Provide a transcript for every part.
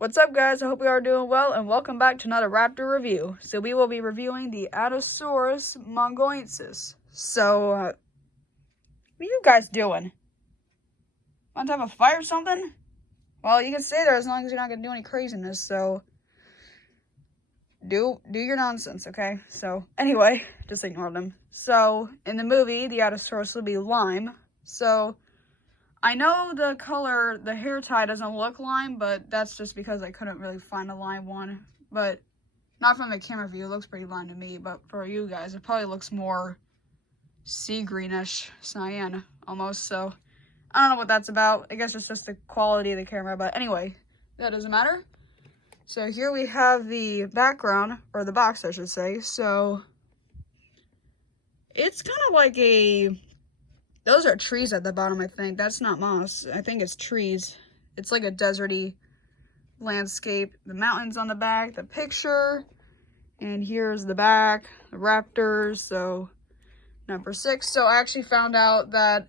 What's up, guys? I hope you are doing well, and welcome back to another Raptor review. So we will be reviewing the Adasaurus Mongoliensis. So, what are you guys doing? Want to have a fight or something? Well, you can stay there as long as you're not going to do any craziness, so do your nonsense, okay? So, anyway, just ignore them. So, in the movie, the Adasaurus will be lime. So, I know the color, the hair tie doesn't look lime, but that's just because I couldn't really find a lime one. But not from the camera view, it looks pretty lime to me, but for you guys, it probably looks more sea greenish, cyan, almost. So, I don't know what that's about. I guess it's just the quality of the camera, but anyway, that doesn't matter. So here we have the background, or the box, I should say. So, it's kind of like those are trees at the bottom, I think. That's not moss. I think it's trees. It's like a deserty landscape. The mountains on the back, the picture. And here's the back, the Raptors. So, number 6. So, I actually found out that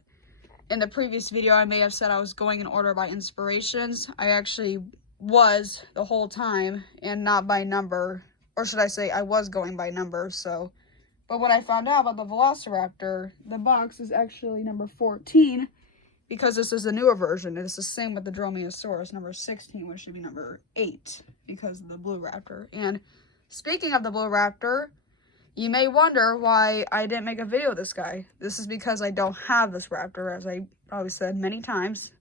in the previous video, I may have said I was going in order by inspirations. I actually was the whole time, and not by number. Or should I say, I was going by number, so. But what I found out about the Velociraptor, the box is actually number 14, because this is a newer version. It's the same with the Dromaeosaurus, number 16, which should be number 8, because of the Blue Raptor. And speaking of the Blue Raptor, you may wonder why I didn't make a video of this guy. This is because I don't have this Raptor, as I probably said many times.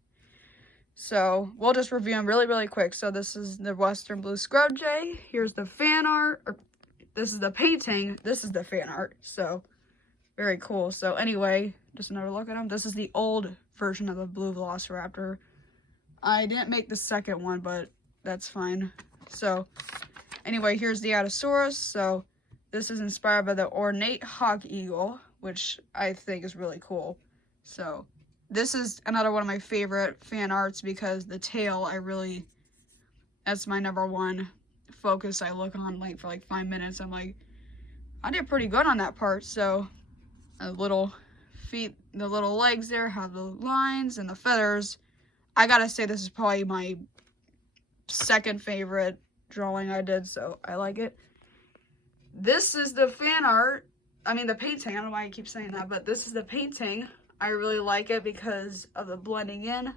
So, we'll just review him really, really quick. So, this is the Western Blue Scrub Jay. Here's the fan art, this is the painting, this is the fan art, so very cool. So anyway, just another look at him. This is the old version of the blue Velociraptor. I didn't make the second one, but that's fine. So anyway, here's the Adasaurus. So this is inspired by the ornate hawk eagle, which I think is really cool. So this is another one of my favorite fan arts because the tail, that's my number one focus. I look on for like 5 minutes. I'm like, I did pretty good on that part. So the little feet, the little legs there have the lines and the feathers. I gotta say, this is probably my second favorite drawing I did, so I like it. This is the fan art. I mean the painting. I don't know why I keep saying that, but this is the painting. I really like it because of the blending in.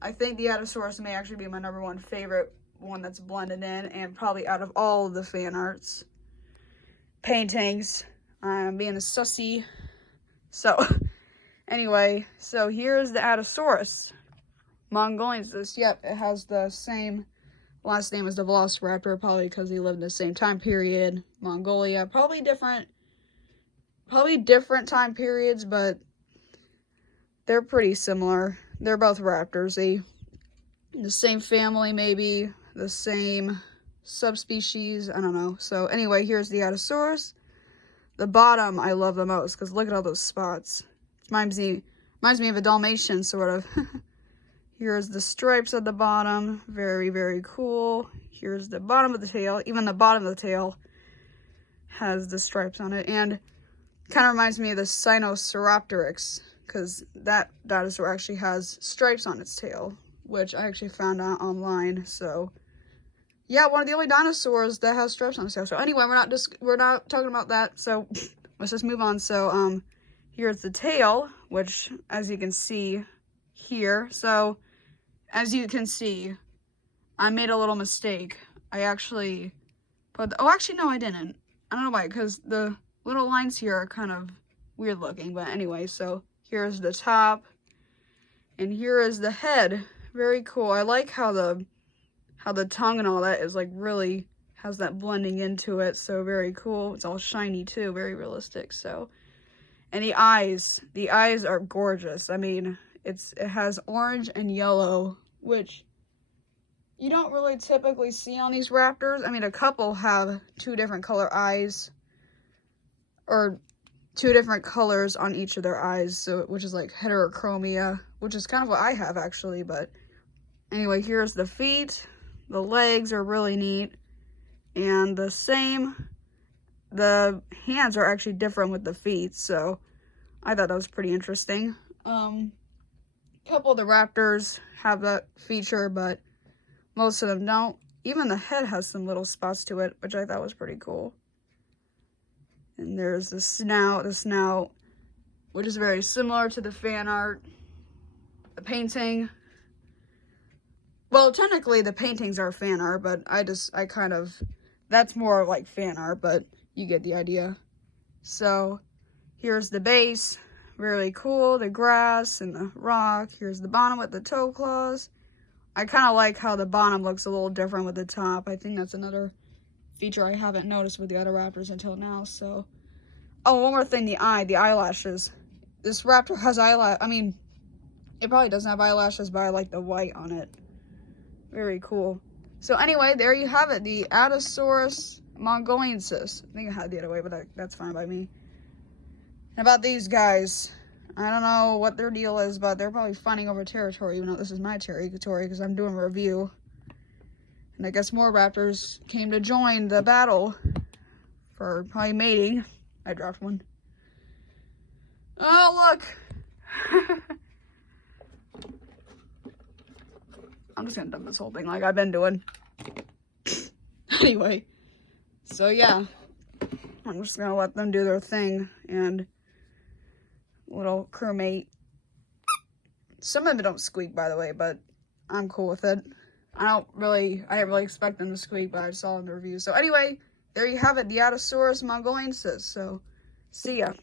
I think the Adasaurus may actually be my number one favorite one that's blended in, and probably out of all of the fan arts, paintings. I'm being a sussy. So, anyway, so here's the Adasaurus Mongoliensis. Yep, it has the same last name as the Velociraptor, probably because he lived in the same time period. Mongolia, probably different time periods, but they're pretty similar. They're both raptors. The same family, maybe. The same subspecies, I don't know. So anyway, here's the Adasaurus. The bottom I love the most because look at all those spots. It reminds me of a Dalmatian, sort of. Here's the stripes at the bottom. Very, very cool. Here's the bottom of the tail. Even the bottom of the tail has the stripes on it. And kind of reminds me of the Sinosauropteryx, because that dinosaur actually has stripes on its tail, which I actually found out online. So yeah, one of the only dinosaurs that has stripes on its tail. So anyway, we're not talking about that. So let's just move on. So here's the tail, which as you can see here. So as you can see, I made a little mistake. I actually put no, I didn't. I don't know why, because the little lines here are kind of weird looking. But anyway, so here's the top, and here is the head. Very cool. I like how the tongue and all that is like really has that blending into it. So very cool. It's all shiny too. Very realistic. So, and the eyes are gorgeous. I mean, it has orange and yellow, which you don't really typically see on these raptors. I mean, a couple have 2 different color eyes, or 2 different colors on each of their eyes, so which is like heterochromia, which is kind of what I have actually. But anyway, here's the feet. The legs are really neat, and the hands are actually different with the feet, so I thought that was pretty interesting. A couple of the raptors have that feature, but Most of them don't. Even the head has some little spots to it, which I thought was pretty cool. And there's the snout, which is very similar to the fan art. The painting. Well, technically the paintings are fan art, but I kind of, that's more like fan art, but you get the idea. So, here's the base. Really cool. The grass and the rock. Here's the bottom with the toe claws. I kind of like how the bottom looks a little different with the top. I think that's another feature I haven't noticed with the other Raptors until now, so. Oh, one more thing, the eyelashes. This Raptor has eyelash, I mean, it probably doesn't have eyelashes, but I like the white on it. Very cool. So anyway, there you have it, the Adasaurus Mongoliensis. I think I had the other way, but that's fine by me. And about these guys, I don't know what their deal is, but they're probably fighting over territory, even though this is my territory, because I'm doing a review. And I guess more Raptors came to join the battle for probably mating. I dropped one. Oh, look! I'm just gonna dump this whole thing like I've been doing. Anyway, so yeah. I'm just gonna let them do their thing, and little crewmate. Some of them don't squeak, by the way, but I'm cool with it. I didn't really expect them to squeak, but I saw in the review. So anyway, there you have it, the Adasaurus Mongoliensis. So, see ya.